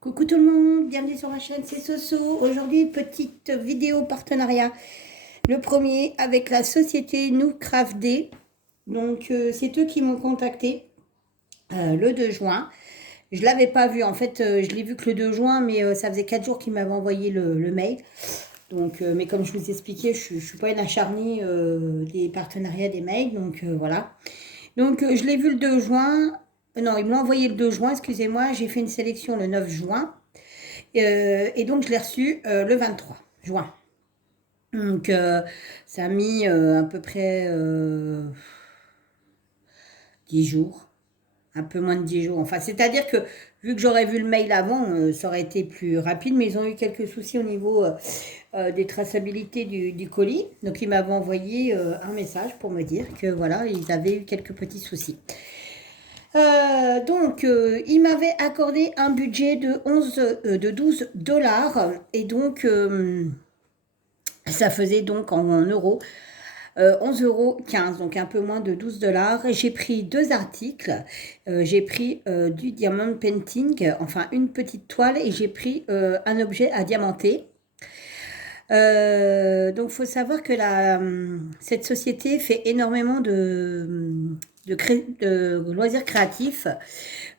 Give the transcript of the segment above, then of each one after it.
Coucou tout le monde, bienvenue sur ma chaîne, c'est Soso. Aujourd'hui, petite vidéo partenariat. Le premier avec la société Nous Craft Day. Donc, c'est eux qui m'ont contacté le 2 juin. Je ne l'avais pas vu, en fait, je l'ai vu que le 2 juin, mais ça faisait 4 jours qu'ils m'avaient envoyé le mail. Donc, mais comme je vous expliquais, je ne suis pas une acharnée des partenariats des mails, donc voilà. Donc, je l'ai vu le 2 juin. Non, ils m'ont envoyé le 2 juin, excusez-moi. J'ai fait une sélection le 9 juin. Et donc, je l'ai reçu le 23 juin. Donc, ça a mis à peu près 10 jours. Un peu moins de 10 jours. Enfin, c'est-à-dire que, vu que j'aurais vu le mail avant, ça aurait été plus rapide. Mais ils ont eu quelques soucis au niveau des traçabilités du colis. Donc, ils m'avaient envoyé un message pour me dire que, voilà, ils avaient eu quelques petits soucis. Donc, il m'avait accordé un budget de 12 dollars. Et donc, ça faisait donc en euros 11,15 €, donc un peu moins de 12 dollars. J'ai pris deux articles. J'ai pris du diamond painting, enfin une petite toile, et j'ai pris un objet à diamanter. Donc, il faut savoir que cette société fait énormément de loisirs créatifs.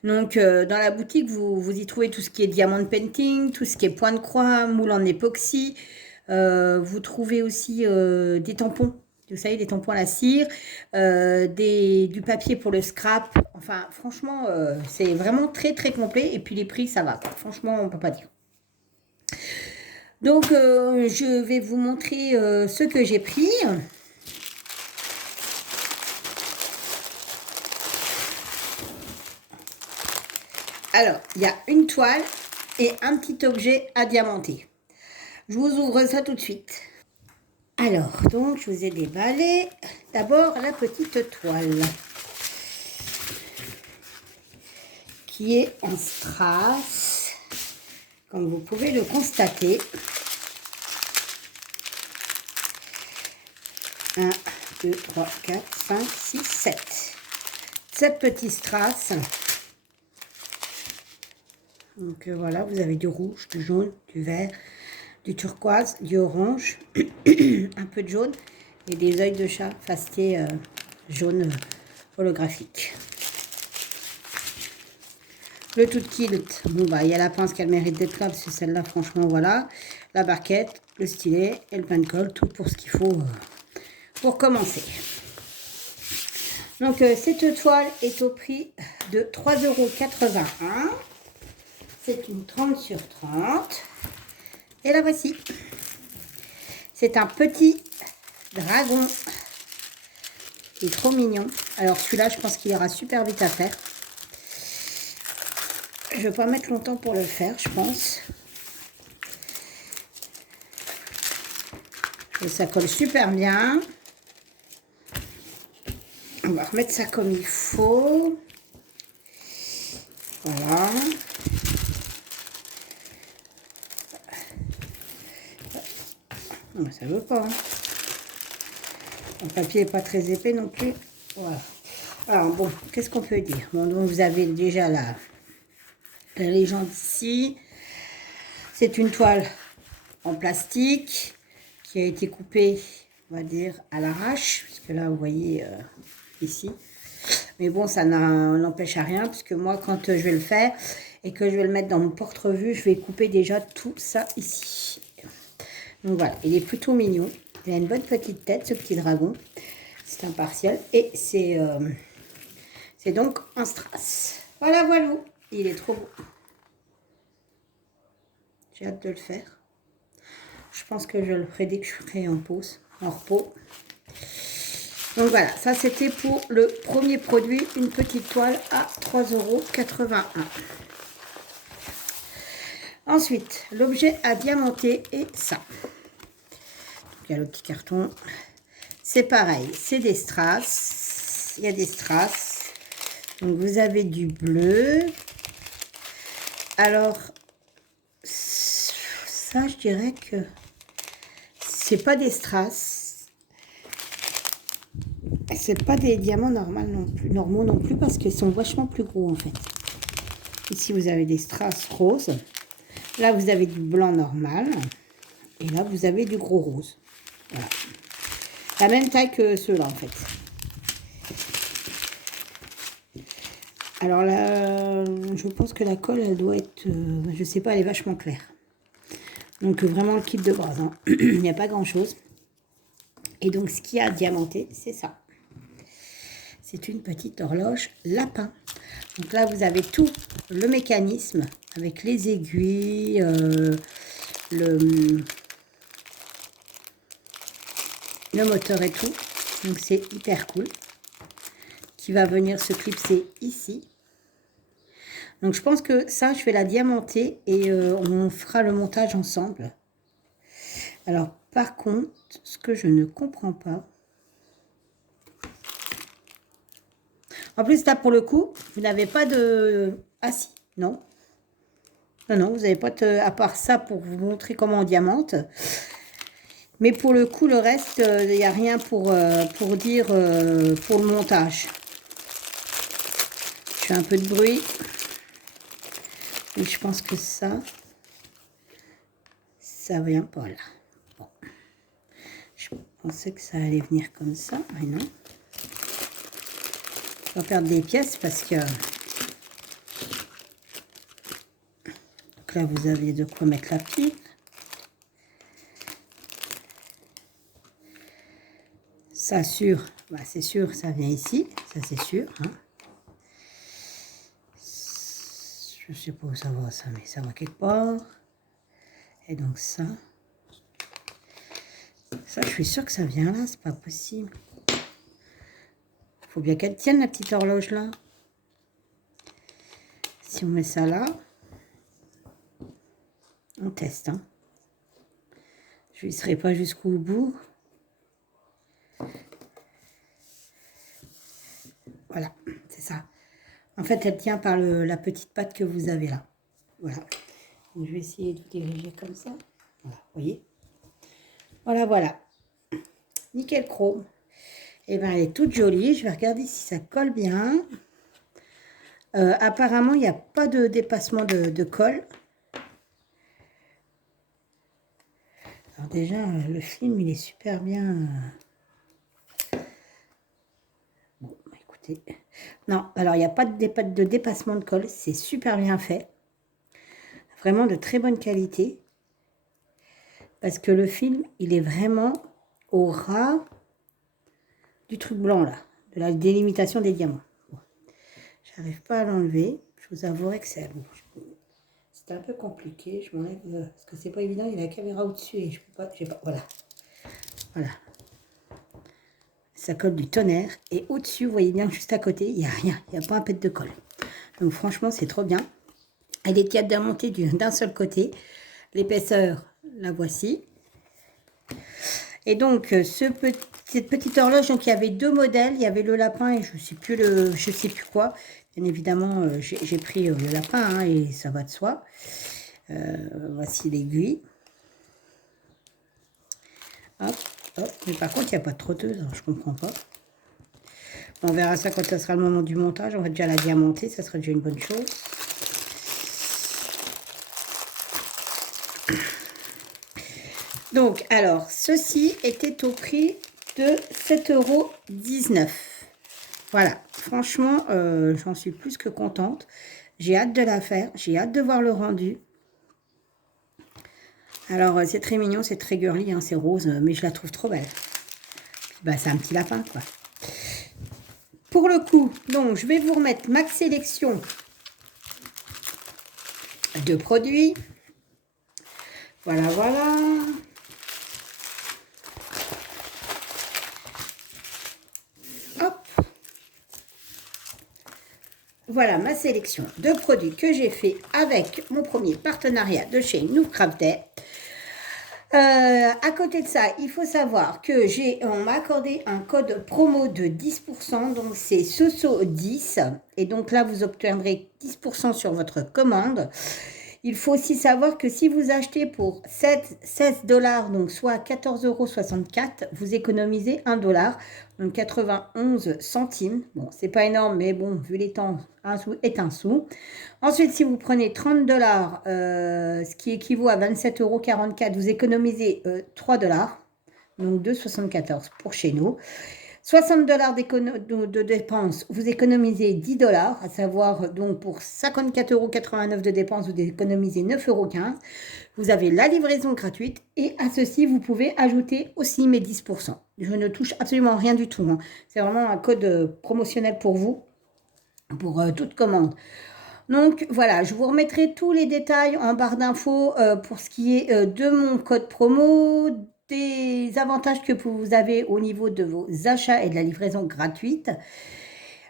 Donc, dans la boutique, vous y trouvez tout ce qui est diamond painting, tout ce qui est point de croix, moule en époxy. Vous trouvez aussi des tampons. Vous savez, des tampons à la cire, du papier pour le scrap. Enfin, franchement, c'est vraiment très, très complet. Et puis, les prix, ça va, quoi. Franchement, on ne peut pas dire. Donc, je vais vous montrer ce que j'ai pris. Alors, il y a une toile et un petit objet à diamanter. Je vous ouvre ça tout de suite. Alors, donc, je vous ai déballé. D'abord, la petite toile qui est en strass, comme vous pouvez le constater. 1, 2, 3, 4, 5, 6, 7. 7 petits strass. Donc voilà, vous avez du rouge, du jaune, du vert, du turquoise, du orange, un peu de jaune et des yeux de chat fasté jaune holographique. Le tout kilt, bon bah il y a la pince qu'elle mérite d'être là parce que celle-là franchement voilà. La barquette, le stylet et le pain de colle, tout pour ce qu'il faut pour commencer. Donc cette toile est au prix de 3,81 €. C'est une 30 sur 30. Et la voici. C'est un petit dragon. Il est trop mignon. Alors celui-là, je pense qu'il ira super vite à faire. Je ne vais pas mettre longtemps pour le faire, je pense. Et ça colle super bien. On va remettre ça comme il faut. Voilà. Ça veut pas. Hein. Le papier n'est pas très épais non plus. Voilà. Alors bon, qu'est-ce qu'on peut dire? Bon, donc vous avez déjà la légende ici. C'est une toile en plastique qui a été coupée, on va dire, à l'arrache. Parce que là, vous voyez ici. Mais bon, ça n'empêche à rien. Parce que moi, quand je vais le faire et que je vais le mettre dans mon porte-revue, je vais couper déjà tout ça ici. Donc voilà, il est plutôt mignon. Il a une bonne petite tête, ce petit dragon. C'est un partiel. Et c'est donc un strass. Voilà, voilà. Il est trop beau. J'ai hâte de le faire. Je pense que je le ferai dès que je serai en pause, en repos. Donc voilà, ça c'était pour le premier produit, une petite toile à 3,81 €. Ensuite, l'objet à diamanter est ça. Donc, il y a le petit carton. C'est pareil, c'est des strass. Il y a des strass. Donc vous avez du bleu. Alors, ça je dirais que c'est pas des strass. C'est pas des diamants normaux non plus parce qu'ils sont vachement plus gros en fait. Ici, vous avez des strass roses. Là, vous avez du blanc normal. Et là, vous avez du gros rose. Voilà. La même taille que ceux-là, en fait. Alors là, je pense que la colle, elle doit être... je sais pas, elle est vachement claire. Donc, vraiment le kit de base. Hein. Il n'y a pas grand-chose. Et donc, ce qu'il y a diamanté, c'est ça. C'est une petite horloge lapin. Donc là, vous avez tout le mécanisme avec les aiguilles, le moteur et tout. Donc c'est hyper cool. Qui va venir se clipser ici. Donc je pense que ça, je vais la diamanter et on fera le montage ensemble. Alors par contre, ce que je ne comprends pas. En plus là pour le coup, vous n'avez pas de... Ah si, non. Non, vous n'avez pas de... à part ça pour vous montrer comment on diamante. Mais pour le coup, le reste, il n'y a rien pour dire pour le montage. Je fais un peu de bruit. Et je pense que ça vient pas là. Bon. Je pensais que ça allait venir comme ça, mais non. On va perdre des pièces parce que... Donc là, vous avez de quoi mettre la pile. Ça, sûr, bah, c'est sûr, ça vient ici. Ça, c'est sûr. Hein. Je sais pas où ça va, ça, mais ça va quelque part. Et donc ça, je suis sûre que ça vient là, c'est pas possible. Faut bien qu'elle tienne la petite horloge là. Si on met ça là, on teste. Hein. Je ne serai pas jusqu'au bout. Voilà, c'est ça. En fait, elle tient par la petite patte que vous avez là. Voilà. Donc, je vais essayer de diriger comme ça. Voilà, vous voyez. Voilà, voilà. Nickel chrome. Et bien, elle est toute jolie. Je vais regarder si ça colle bien. Apparemment, il n'y a pas de dépassement de colle. Alors déjà, le film, il est super bien. Bon, écoutez. Non, alors il n'y a pas de dépassement de colle. C'est super bien fait. Vraiment de très bonne qualité. Parce que le film, il est vraiment au ras du truc blanc là. De la délimitation des diamants. Bon. J'arrive pas à l'enlever. Je vous avouerai que c'est un peu compliqué. Je m'enlève parce que c'est pas évident. Il y a la caméra au-dessus et je peux pas. Voilà. Voilà. Ça colle du tonnerre. Et au-dessus, vous voyez bien, juste à côté, il n'y a rien. Il n'y a pas un pet de colle. Donc franchement, c'est trop bien. Elle est diamantée d'un seul côté. L'épaisseur, la voici. Et donc, cette petite horloge, donc il y avait deux modèles. Il y avait le lapin et je sais plus quoi. Bien évidemment, j'ai pris le lapin hein, et ça va de soi. Voici l'aiguille. Hop, hop. Mais par contre, il n'y a pas de trotteuse. Alors, je comprends pas. On verra ça quand ça sera le moment du montage. On va déjà la diamanter. Ça serait déjà une bonne chose. Donc, alors, ceci était au prix de 7,19 €. Voilà, franchement, j'en suis plus que contente. J'ai hâte de la faire, j'ai hâte de voir le rendu. Alors, c'est très mignon, c'est très girly, hein, c'est rose, mais je la trouve trop belle. Bah, c'est un petit lapin, quoi. Pour le coup, donc, je vais vous remettre ma sélection de produits. Voilà, voilà. Voilà ma sélection de produits que j'ai fait avec mon premier partenariat de chez New Crafted. À côté de ça, il faut savoir que on m'a accordé un code promo de 10%, donc c'est SOSO10. Et donc là, vous obtiendrez 10% sur votre commande. Il faut aussi savoir que si vous achetez pour 16 $, donc soit 14,64 €, vous économisez 1 $, donc 91 centimes. Bon, c'est pas énorme, mais bon, vu les temps, un sou est un sou. Ensuite, si vous prenez 30 $, ce qui équivaut à 27,44 €, vous économisez 3 $, donc 2,74 pour chez nous. 60 $ de dépenses, vous économisez 10 $, à savoir donc pour 54,89 € de dépenses, vous économisez 9,15 €. Vous avez la livraison gratuite et à ceci, vous pouvez ajouter aussi mes 10%. Je ne touche absolument rien du tout, hein. C'est vraiment un code promotionnel pour vous, pour toute commande. Donc voilà, je vous remettrai tous les détails en barre d'infos pour ce qui est de mon code promo, des avantages que vous avez au niveau de vos achats et de la livraison gratuite.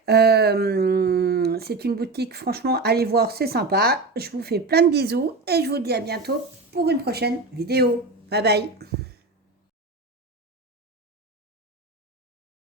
C'est une boutique, franchement, allez voir, c'est sympa. Je vous fais plein de bisous et je vous dis à bientôt pour une prochaine vidéo. Bye bye.